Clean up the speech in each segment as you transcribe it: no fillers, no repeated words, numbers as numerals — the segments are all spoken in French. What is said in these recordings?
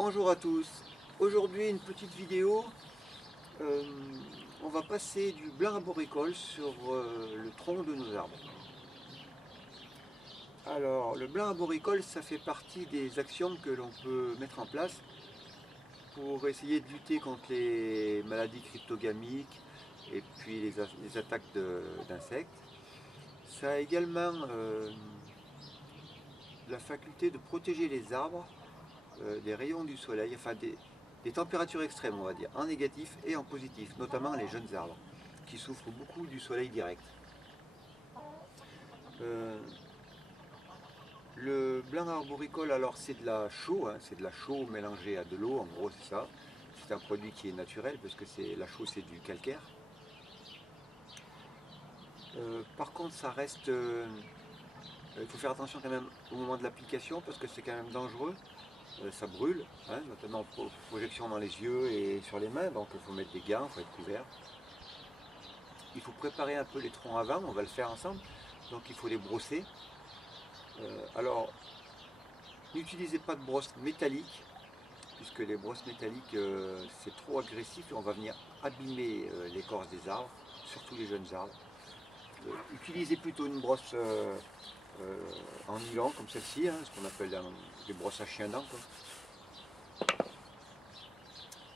Bonjour à tous. Aujourd'hui une petite vidéo. On va passer du blanc arboricole sur le tronc de nos arbres. Alors le blanc arboricole, ça fait partie des actions que l'on peut mettre en place pour essayer de lutter contre les maladies cryptogamiques et puis les attaques d'insectes. Ça a également la faculté de protéger les arbres des rayons du soleil, enfin des températures extrêmes, on va dire, en négatif et en positif, notamment les jeunes arbres, qui souffrent beaucoup du soleil direct. Le blanc arboricole, alors c'est de la chaux, hein, c'est de la chaux mélangée à de l'eau, en gros c'est ça. C'est un produit qui est naturel, parce que la chaux c'est du calcaire. Par contre ça reste... il faut faire attention quand même au moment de l'application, parce que c'est quand même dangereux. Ça brûle, hein, notamment projection dans les yeux et sur les mains, donc il faut mettre des gants, il faut être couvert. Il faut préparer un peu les troncs avant, on va le faire ensemble, donc il faut les brosser. Alors, n'utilisez pas de brosse métallique, puisque les brosses métalliques c'est trop agressif et on va venir abîmer l'écorce des arbres, surtout les jeunes arbres. Utilisez plutôt une brosse en nylon comme celle-ci, hein, ce qu'on appelle des brosses à chien dent.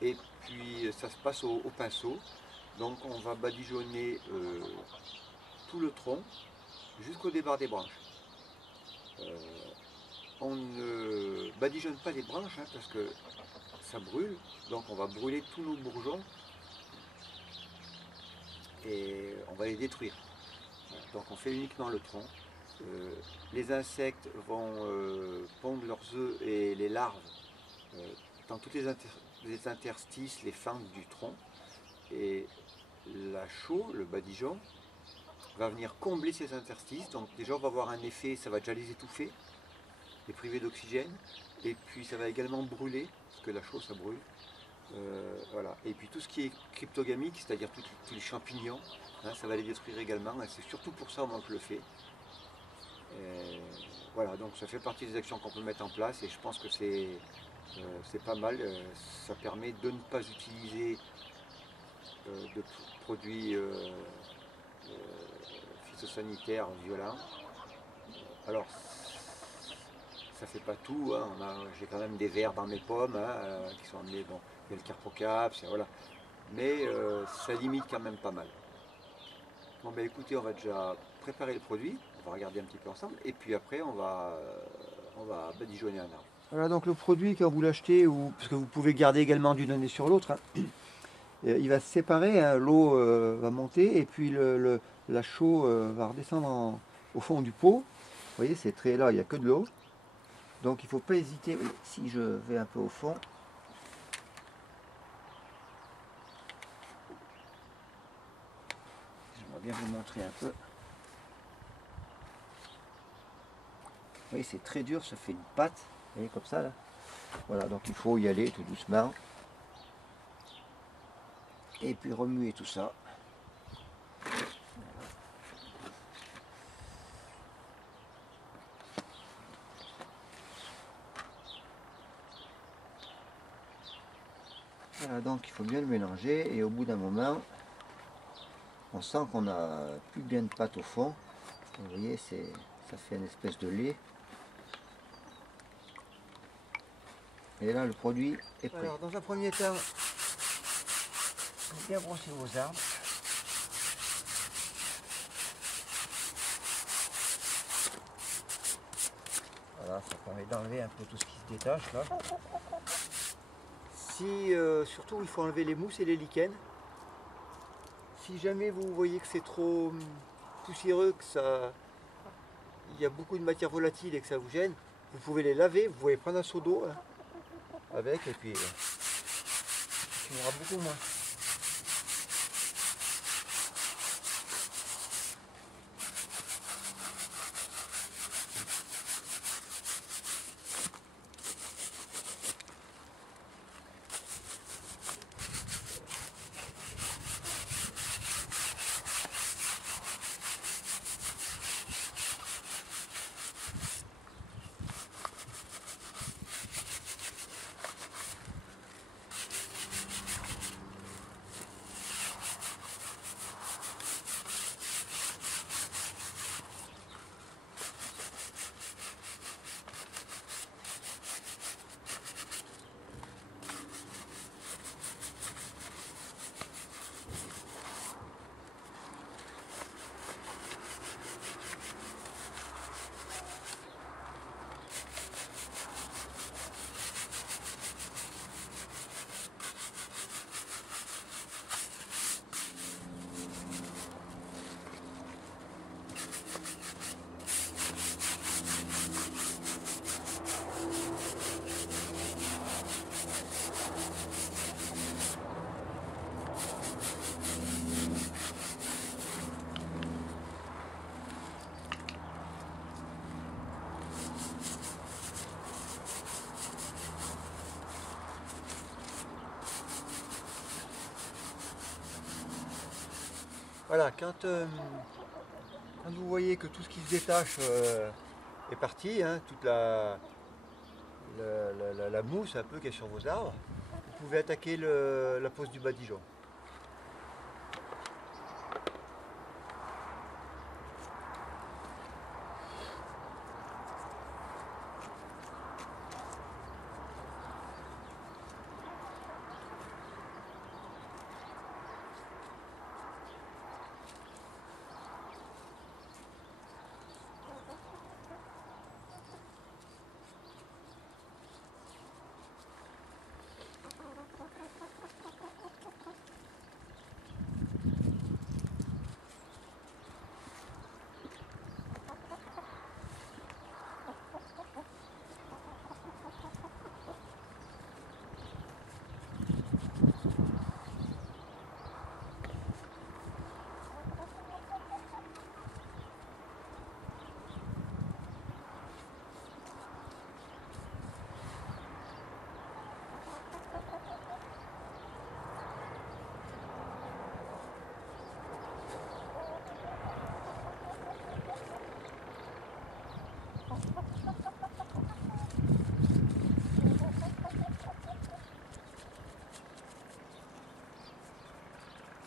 Et puis ça se passe au pinceau, donc on va badigeonner tout le tronc jusqu'au départ des branches. On ne badigeonne pas les branches hein, parce que ça brûle, donc on va brûler tous nos bourgeons et on va les détruire. Donc on fait uniquement le tronc. Les insectes vont pondre leurs œufs et les larves dans toutes les interstices, les fentes du tronc, et la chaux, le badigeon, va venir combler ces interstices. Donc déjà on va avoir un effet, ça va déjà les étouffer, les priver d'oxygène, et puis ça va également brûler, parce que la chaux ça brûle. Voilà. Et puis tout ce qui est cryptogamique, c'est-à-dire tous les champignons, hein, ça va les détruire également, et c'est surtout pour ça moi que je le fais. Voilà, donc ça fait partie des actions qu'on peut mettre en place, et je pense que c'est pas mal. Ça permet de ne pas utiliser de produits phytosanitaires violents. Alors ça fait pas tout, hein. J'ai quand même des vers dans mes pommes hein, qui sont amenés, bon, il y a le carpocaps, voilà. Mais ça limite quand même pas mal. Bon ben écoutez, on va déjà préparer le produit, on va regarder un petit peu ensemble, et puis après on va badigeonner un arbre. Voilà donc le produit quand vous l'achetez, parce que vous pouvez garder également d'une année sur l'autre, hein, il va se séparer, hein, l'eau va monter et puis la chaux va redescendre au fond du pot. Vous voyez, c'est très là, il n'y a que de l'eau. Donc il ne faut pas hésiter, oui, si je vais un peu au fond. J'aimerais bien vous montrer un peu. Vous voyez, c'est très dur, ça fait une pâte, vous voyez, comme ça là. Voilà, donc il faut y aller tout doucement. Et puis remuer tout ça. Voilà, donc il faut bien le mélanger et au bout d'un moment, on sent qu'on a plus bien de pâte au fond. Vous voyez, ça fait une espèce de lait. Et là, le produit est prêt. Alors, dans un premier temps, bien brosser vos arbres. Voilà, ça permet d'enlever un peu tout ce qui se détache là. Surtout, il faut enlever les mousses et les lichens. Si jamais vous voyez que c'est trop poussiéreux, il y a beaucoup de matière volatile et que ça vous gêne, vous pouvez les laver, vous pouvez prendre un seau d'eau hein, avec et puis il y aura beaucoup moins. Voilà, quand vous voyez que tout ce qui se détache est parti, hein, toute la mousse un peu qui est sur vos arbres, vous pouvez attaquer la pose du badigeon.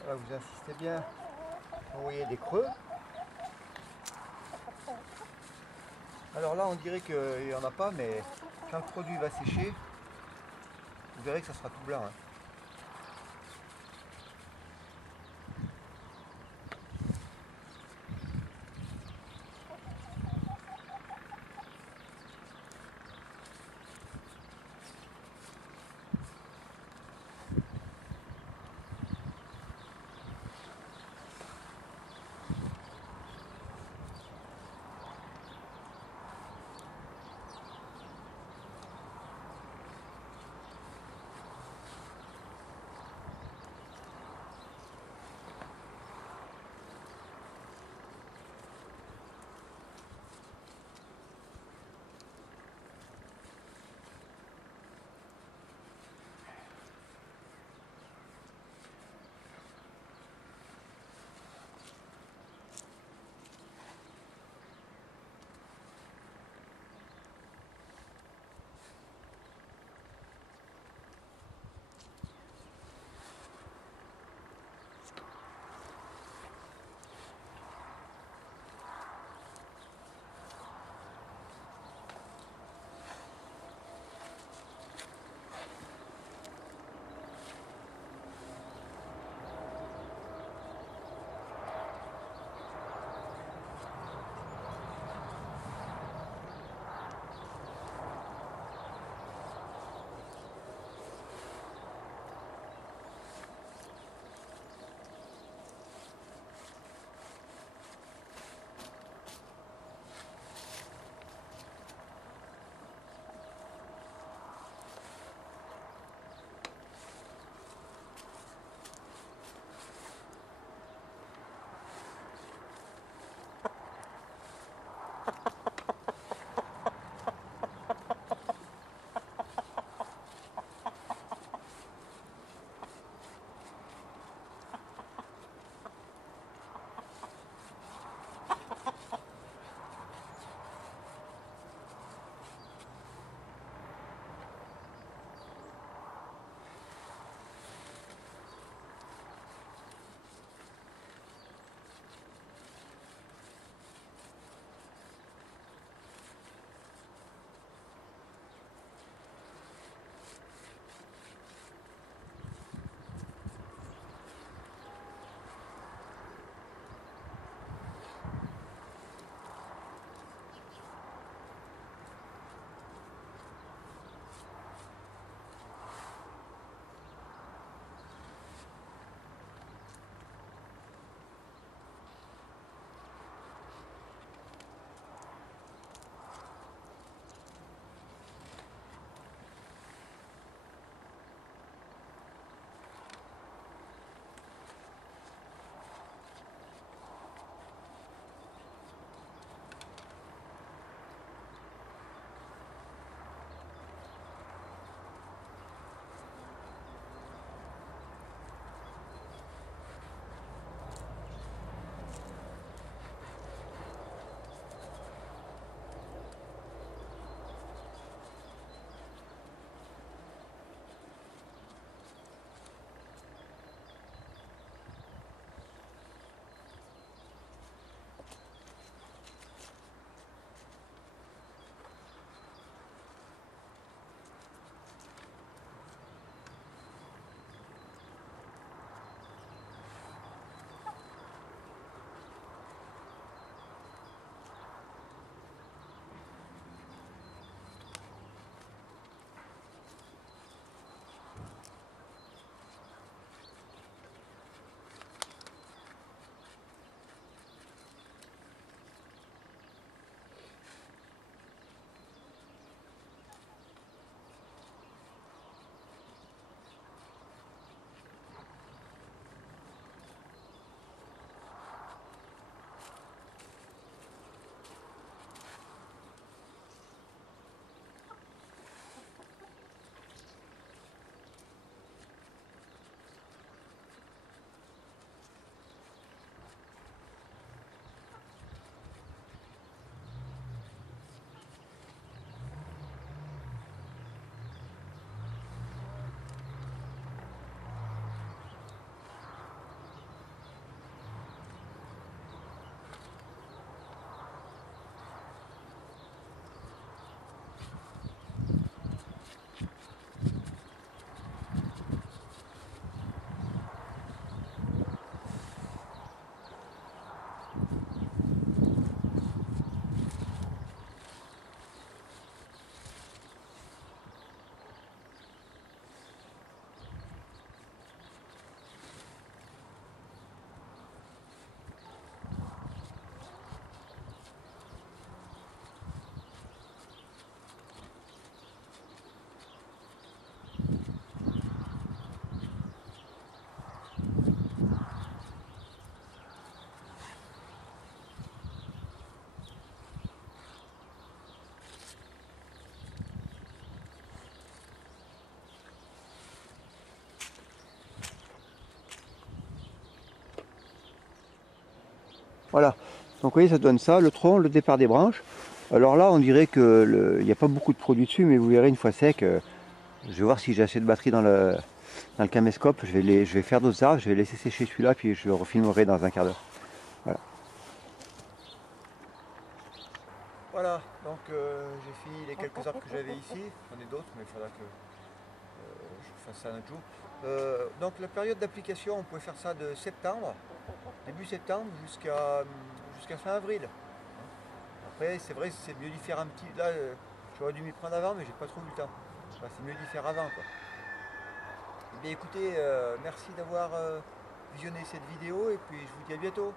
Voilà, vous insistez bien, vous voyez des creux. Alors là, on dirait qu'il n'y en a pas, mais quand le produit va sécher, vous verrez que ça sera tout blanc, hein. Voilà. Donc vous voyez, ça donne ça, le tronc, le départ des branches. Alors là, on dirait qu'il n'y a pas beaucoup de produit dessus, mais vous verrez une fois sec. Je vais voir si j'ai assez de batterie dans le caméscope. Je vais faire d'autres arbres, je vais laisser sécher celui-là, puis je le refilmerai dans un quart d'heure. Voilà. Voilà, donc j'ai fini les quelques arbres que j'avais ici. J'en ai d'autres, mais il faudra que je fasse ça un autre jour. Donc la période d'application, on pouvait faire ça de septembre, début septembre, jusqu'à fin avril. Après, c'est vrai, c'est mieux d'y faire un petit. Là, j'aurais dû m'y prendre avant, mais j'ai pas trop eu le temps. Enfin, c'est mieux d'y faire avant, quoi. Eh bien, écoutez, merci d'avoir visionné cette vidéo, et puis je vous dis à bientôt.